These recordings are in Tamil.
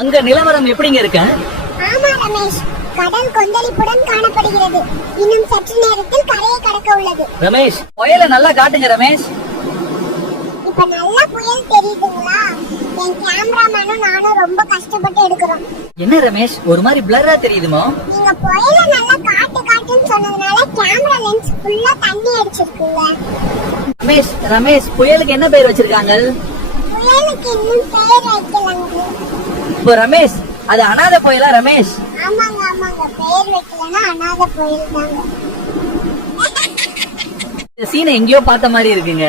அங்க நிலவரம் எப்படிங்க இருக்க? ஆமா ரமேஷ். கடல் கொந்தளிப்புடன் காணப்படுகிறது. இன்னும் சற்று நேரத்தில் கரையை கடக்க உள்ளது. ரமேஷ் புயலை நல்லா காட்டுங்க ரமேஷ். இப்ப நல்ல புயல் தெரியுதுங்களா? என் கேமராமேனும் நானும் ரொம்ப கஷ்டப்பட்டு எடுக்கிறோம். என்ன ரமேஷ் ஒரு மாதிரி பிளரா தெரியுதுமோ? நீங்க புயல நல்லா காட்டு காட்டுன்னு சொன்னதுனால கேமரா லென்ஸ் ஃபுல்லா தண்ணி அடிச்சிருக்குங்க. ரமேஷ் ரமேஷ் புயலுக்கு என்ன பேர் வச்சிருக்காங்க? புயலுக்கு இன்னும் பெயர் வைக்கலங்க. இப்போ ரமேஷ் அது அனாதை புயலா ரமேஷ்? ஆமாங்க ஆமாங்க. பெயர் வைக்கலன்னா அனாதை புயல் தாங்க இந்த சீனை எங்கேயோ பார்த்த மாதிரி இருக்குங்க.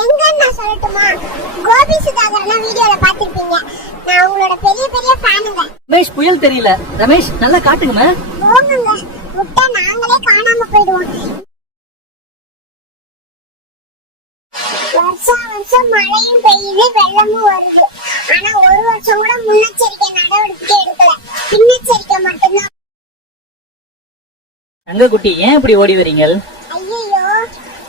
எங்கன்னு நான் சொல்லட்டுமா? கோபி சுதாகரனா வீடியோல பாத்திருப்பீங்க நான் உங்களோட பெரிய பெரிய ஃபேனுங்க ரமேஷ் புயல் தெரியல. ரமேஷ் நல்லா காட்டுங்கம்மா. போங்குங்க விட்டா நாங்களே காணாம போயிடுவோம். வருஷம் வருஷம் மழையும் பெய்யுது வெள்ளமும் வருது ஆனா ஒரு வருஷம் கூட முன்னெச்சரிக்கை நடவடிக்கை எடுக்கல பின்னெச்சரிக்கை மட்டும்தான் தங்கக்குட்டி ஏன் இப்படி ஓடி வரீங்க ஐயோ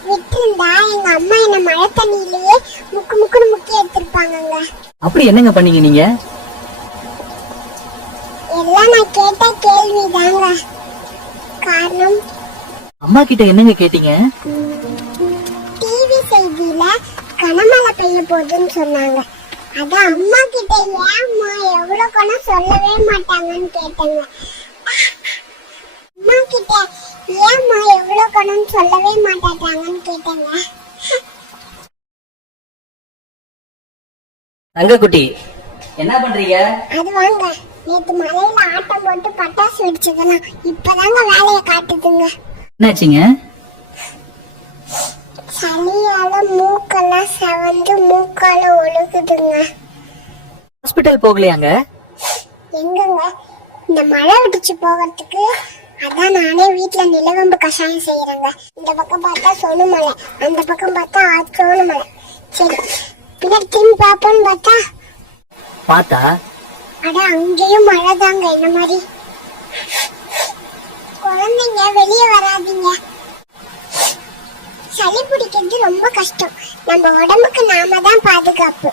விட்டுருந்தா எங்க அம்மா என்ன மழை தண்ணியிலேயே முக்கு முக்குன்னு முக்கி எடுத்திருப்பாங்கங்க. அப்படி என்னங்க பண்ணீங்க நீங்க? எல்லாம் நான் கேட்ட கேள்விதாங்க. காரணம்? அம்மா கிட்ட என்னங்க கேட்டீங்க? கனமழை பெய்ய போகுதுன்னு சொன்னாங்க. அதான் அம்மா கிட்ட ஏம்மா எவ்வளவு கணம் சொல்லவே மாட்டாங்கன்னு கேட்டேங்க. அம்மா கிட்ட ஏம்மா எவ்வளவு கணம் சொல்லவே மாட்டாங்கன்னு கேட்டேங்க. தங்கக்குட்டி என்ன பண்றீங்க? அது வாங்க நேத்து மழையில ஆட்டம் போட்டு பட்டாசு வெடிச்சதெல்லாம் இப்பதாங்க வேலையை காட்டுதுங்க. என்னாச்சுங்க? மூக்கெல்லாம் செவந்து மூக்கால ஒழுகுதுங்க. ஹாஸ்பிட்டல் போகலையாங்க? எங்கங்க? இந்த மழை விட்டுச்சு போகிறதுக்கு அதான் நானே வீட்ல நிலவம்பு கஷாயம் செய்யறேங்க இந்த பக்கம் பார்த்தா சொனுமலை அந்த பக்கம் பார்த்தா சோனுமலை சரி பின்னாடி திரும்பி பார்ப்போம்னு பார்த்தா? பார்த்தா? அட அங்கேயும் மழை தாங்க என்ன மாதிரி? குழந்தைங்க வெளியே வராதீங்க. சளி பிடிக்கிறது ரொம்ப கஷ்டம். நம்ம உடம்புக்கு நாம தான் பாதுகாப்பு.